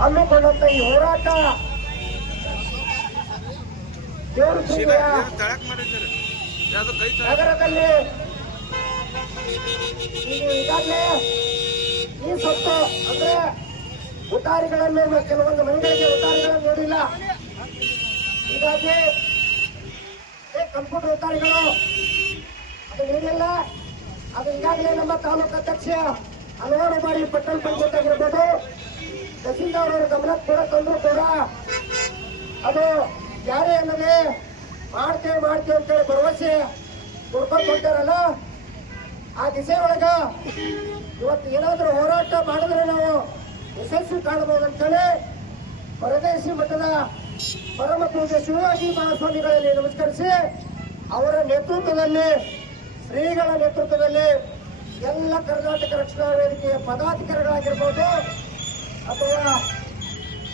ಹಮ್ಮಿಕೊಂಡಂತ ಈ ಹೋರಾಟ ನಗರದಲ್ಲಿ ಈಗಾಗಲೇ ಈ ಸೊತ್ತು ಅಂದ್ರೆ ಉತ್ತಾರಿಗಳನ್ನು ಕೆಲವೊಂದು ಮನೆಗಳಿಗೆ ಉತ್ತಾರಿಗಳನ್ನು ನೋಡಿಲ್ಲ. ಹೀಗಾಗಿ ಕಂಪ್ಯೂಟರ್ ಉತ್ತಾರಿಗಳು ಅದು ನೀಡಿಲ್ಲ. ಅದು ಈಗಾಗಲೇ ನಮ್ಮ ತಾಲೂಕು ಅಧ್ಯಕ್ಷ ಹಲವಾರು ಬಾರಿ ಪಟ್ಟಣ ಪಂಚಾಯತ್ ಆಗಿರ್ಬೋದು ತಹಸೀಲ್ದಾರ್ ಅವರ ಗಮನಕ್ಕೆ ಕೂಡ ತಂದ್ರು ಕೂಡ ಅದು ಜಾರಿ ಅನ್ನೋದೇ ಮಾಡ್ತೇವೆ ಅಂತೇಳಿ ಭರವಸೆ ಕೊಡ್ಕೊಂಡು ಹೊಂಟಾರಲ್ಲ. ಆ ದಿಸೆ ಒಳಗ ಇವತ್ತು ಏನಾದ್ರೂ ಹೋರಾಟ ಮಾಡಿದ್ರೆ ನಾವು ಯಶಸ್ವಿ ಕಾಣಬಹುದು ಅಂತೇಳಿ ಪರದೇಶಿ ಮಠದ ಪರಮ ಪೂಜ್ಯ ಶಿವಾಜಿ ಮಹಾಸ್ವಾಮಿಗಳಲ್ಲಿ ನಮಸ್ಕರಿಸಿ ಅವರ ನೇತೃತ್ವದಲ್ಲಿ ಶ್ರೀಗಳ ನೇತೃತ್ವದಲ್ಲಿ ಎಲ್ಲ ಕರ್ನಾಟಕ ರಕ್ಷಣಾ ವೇದಿಕೆಯ ಪದಾಧಿಕಾರಿಗಳಾಗಿರ್ಬೋದು ಅಥವಾ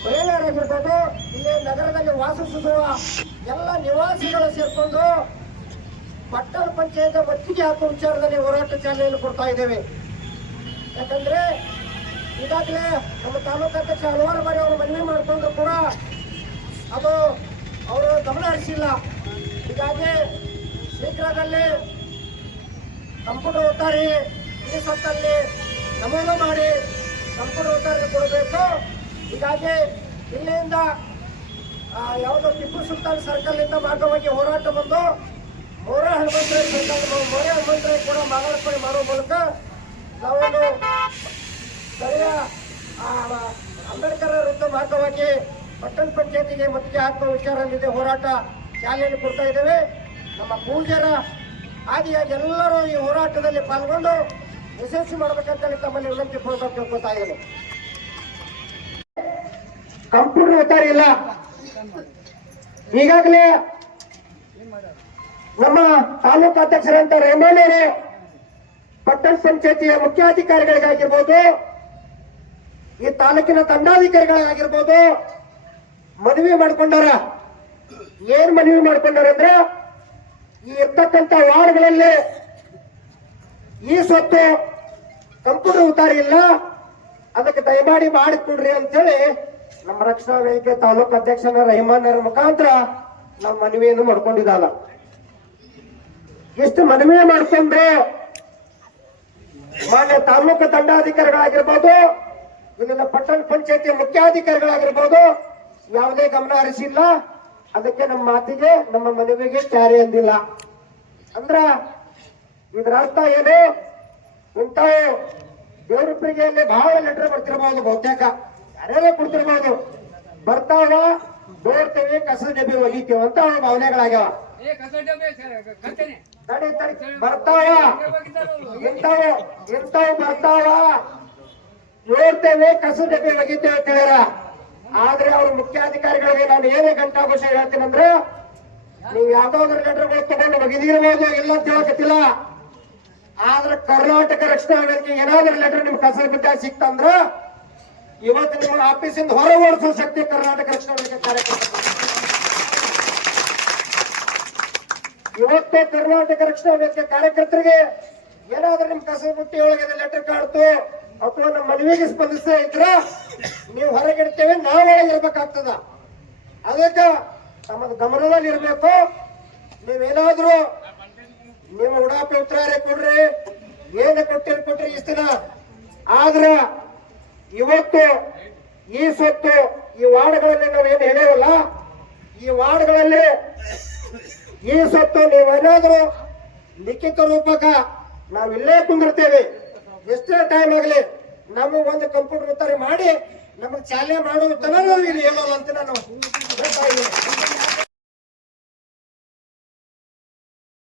ಮಹಿಳೆಯರಾಗಿರ್ಬೋದು ಇಲ್ಲಿ ನಗರದಲ್ಲಿ ವಾಸಿಸುವ ಎಲ್ಲ ನಿವಾಸಿಗಳು ಸೇರ್ಕೊಂಡು ಪಟ್ಟಣ ಪಂಚಾಯತ್ ಒತ್ತಿಗೆ ಹಾಕುವ ವಿಚಾರದಲ್ಲಿ ಹೋರಾಟ ಚಾಲನೆಯನ್ನು ಕೊಡ್ತಾ ಇದ್ದೇವೆ. ಯಾಕಂದ್ರೆ ಈಗಾಗಲೇ ನಮ್ಮ ತಾಲೂಕು ಅಧ್ಯಕ್ಷ ಹಲವಾರು ಬಾರಿ ಅವರು ಮನವಿ ಮಾಡಿಕೊಂಡ್ರು ಕೂಡ ಅದು ಅವರು ಗಮನ ಹರಿಸಿಲ್ಲ. ಹೀಗಾಗಿ ಶೀಘ್ರದಲ್ಲಿ ಕಂಪ್ಯೂಟರ್ ಒತ್ತಾರಿ ಈ ಸೊತ್ತಲ್ಲಿ ನಮೂದು ಮಾಡಿ ಕಂಪ್ಯೂಟರ್ ಒತ್ತಾರಿ ಕೊಡಬೇಕು. ಹೀಗಾಗಿ ಇಲ್ಲಿಂದ ಯಾವುದೋ ಟಿಪ್ಪು ಸುಲ್ತಾನ್ ಸರ್ಕಲ್ ಇಂದ ಮಾರ್ಗವಾಗಿ ಹೋರಾಟ ಬಂದು ಮೋರೆ ಹನುಮಂತರಾಯ ಕೂಡ ಮಾತಾಡ್ಕೊಂಡು ಮಾಡುವ ಮೂಲಕ ನಾವೊಂದು ಸ್ಥಳೀಯ ಅಂಬೇಡ್ಕರ್ ವೃತ್ತ ಮಾರ್ಗವಾಗಿ ಪಟ್ಟಣ ಪಂಚಾಯತಿಗೆ ಮತ್ತಿಗೆ ಹಾಕುವ ವಿಚಾರದಲ್ಲಿದೆ ಹೋರಾಟ ಚಾಲನೆಯನ್ನು ಕೊಡ್ತಾ ಇದ್ದೇವೆ. ನಮ್ಮ ಪೂಜ್ಯರ ಆದಿಯಾಗಿ ಎಲ್ಲರೂ ಈ ಹೋರಾಟದಲ್ಲಿ ಪಾಲ್ಗೊಂಡು ಯಶಸ್ವಿ ಮಾಡಬೇಕಂತೇಳಿ ತಮ್ಮಲ್ಲಿ ವಿನಂತಿ ಪೂರ್ವಕ ಕೇಳ್ಕೊತಾ ಇದ್ದೇನೆ. ಕಂಪ್ಯೂಟರ್ ಒತ್ತಾರಿ ಇಲ್ಲ. ಈಗಾಗಲೇ ನಮ್ಮ ತಾಲೂಕು ಅಧ್ಯಕ್ಷರಂತ ರೇಮಣ್ಣರು ಪಟ್ಟಣ ಪಂಚಾಯತಿಯ ಮುಖ್ಯಾಧಿಕಾರಿಗಳಿಗಾಗಿರ್ಬೋದು ಈ ತಾಲೂಕಿನ ದಂಡಾಧಿಕಾರಿಗಳಿಗಾಗಿರ್ಬೋದು ಮನವಿ ಮಾಡ್ಕೊಂಡಾರ. ಏನ್ ಮನವಿ ಮಾಡ್ಕೊಂಡಾರ ಅಂದ್ರೆ ಈ ಇರ್ತಕ್ಕಂಥ ವಾರ್ಡ್ಗಳಲ್ಲಿ ಈ ಸ್ವತ್ತು ಕಂಪ್ಯೂಟರ್ ಉತ್ತಾರಿ ಇಲ್ಲ, ಅದಕ್ಕೆ ದಯಮಾಡಿ ಮಾಡಿಕೊಡ್ರಿ ಅಂತೇಳಿ ನಮ್ಮ ರಕ್ಷಣಾ ವೇದಿಕೆ ತಾಲೂಕು ಅಧ್ಯಕ್ಷನ ರಹಿಮಾನರ ಮುಖಾಂತರ ನಾವು ಮನವಿಯನ್ನು ಮಾಡ್ಕೊಂಡಿದ್ದಲ್ಲ. ಎಷ್ಟು ಮನವಿ ಮಾಡ್ಕೊಂಡು ಮಾನ್ಯ ತಾಲೂಕು ದಂಡಾಧಿಕಾರಿಗಳಾಗಿರ್ಬೋದು ಇಲ್ಲಿನ ಪಟ್ಟಣ ಪಂಚಾಯತಿ ಮುಖ್ಯಾಧಿಕಾರಿಗಳಾಗಿರ್ಬೋದು ಯಾವುದೇ ಗಮನ ಹರಿಸಿಲ್ಲ. ಅದಕ್ಕೆ ನಮ್ಮ ಮಾತಿಗೆ ನಮ್ಮ ಮನವಿಗೆ ಚಾರಿ ಅಂದಿಲ್ಲ. ಅಂದ್ರ ಇದರ ಅರ್ಥ ಏನು? ಇಂಥವು ದೇವರಪ್ಪರಿಗೆಯಲ್ಲಿ ಬಹಳ ಲೆಟರ್ ಬರ್ತಿರ್ಬೋದು, ಬಹುತೇಕ ಯಾರ್ಯಾರೇ ಕೊಡ್ತಿರ್ಬೋದು. ಬರ್ತಾವ ನೋಡ್ತೇವೆ, ಕಸ ಡಬ್ಬಿ ಒಗಿತೇವೆ ಅಂತ ಅವ್ರ ಭಾವನೆಗಳಾಗ್ಯಾವ. ಬರ್ತಾವ ಇಂಥವು ಬರ್ತಾವ ನೋಡ್ತೇವೆ, ಕಸ ಡಬ್ಬಿ ಒಗಿತೇವೆ ಅಂತ ಹೇಳ್ಯಾರ. ಆದ್ರೆ ಅವ್ರ ಮುಖ್ಯಾಧಿಕಾರಿಗಳಿಗೆ ನಾನು ಏನೇ ಘಂಟಾಘೋಷ ಹೇಳ್ತೀನಂದ್ರೆ ನೀವು ಯಾವ್ದಾದ್ರು ಲೆಟರ್ಗಳು ತಗೊಂಡು ಒಗಿದಿರ್ಬೋದು, ಇಲ್ಲ ಅಂತ ಹೇಳಕತ್ತಿಲ್ಲ. ಆದ್ರೆ ಕರ್ನಾಟಕ ರಕ್ಷಣಾ ವೇದಿಕೆ ಏನಾದ್ರೂ ಲೆಟರ್ ನಿಮ್ ಕಸ ಬಿದ್ದ ಸಿಕ್ತಂದ್ರ ಇವತ್ತು ನಿಮ್ಮ ಆಫೀಸಿಂದ ಹೊರ ಓಡಿಸುವ ಶಕ್ತಿ ಕರ್ನಾಟಕ ರಕ್ಷಣಾ ವೇದಿಕೆ ಕಾರ್ಯಕರ್ತರು. ಇವತ್ತು ಕರ್ನಾಟಕ ರಕ್ಷಣಾ ವೇದಿಕೆ ಕಾರ್ಯಕರ್ತರಿಗೆ ಏನಾದ್ರೂ ನಿಮ್ ಕಸ ಬುಟ್ಟಿ ಒಳಗೆ ಲೆಟರ್ ಕಾಡ್ತು ಅಥವಾ ನಮ್ಮ ಮನವಿಗೆ ಸ್ಪಂದಿಸ್ತಾ ಇದ್ರ ನೀವು ಹೊರಗಿಡ್ತೇವೆ, ನಾವು ಒಳಗಿರ್ಬೇಕಾಗ್ತದ. ಅದಕ್ಕೆ ತಮ್ಮದು ಗಮನದಲ್ಲಿ ಇರ್ಬೇಕು. ನೀವೇನಾದ್ರೂ ನಿಮ್ಮ ಉಡಾಪಿ ಉತ್ತರಾರೆ ಕೊಡ್ರಿ, ಏನ ಕೊಟ್ರಿ ಇಷ್ಟ ದಿನ. ಆದ್ರ ಇವತ್ತು ಈ ಸ್ವತ್ತು ಈ ವಾರ್ಡ್ಗಳಲ್ಲಿ ನಾವೇನು ಹೇಳೇವಲ್ಲ, ಈ ವಾರ್ಡ್ಗಳಲ್ಲಿ ಈ ಸ್ವತ್ತು ನೀವೇನಾದ್ರೂ ಲಿಖಿತ ರೂಪಕ ನಾವಿಲ್ಲೇ ಕುಂದಿರ್ತೇವೆ. ಎಷ್ಟೇ ಟೈಮ್ ಆಗಲಿ ನಮಗೆ ಒಂದು ಕಂಪ್ಯೂಟರ್ ಉತ್ತಾರಿ ಮಾಡಿ ನಮಗೆ ಚಾಲನೆ ಮಾಡುವ ತನಕ ಇಲ್ಲಿ ಹೇಳೋಲ್ಲ ಅಂತ ನಾನು ಹೇಳ್ತಾ ಇದ್ದೀನಿ.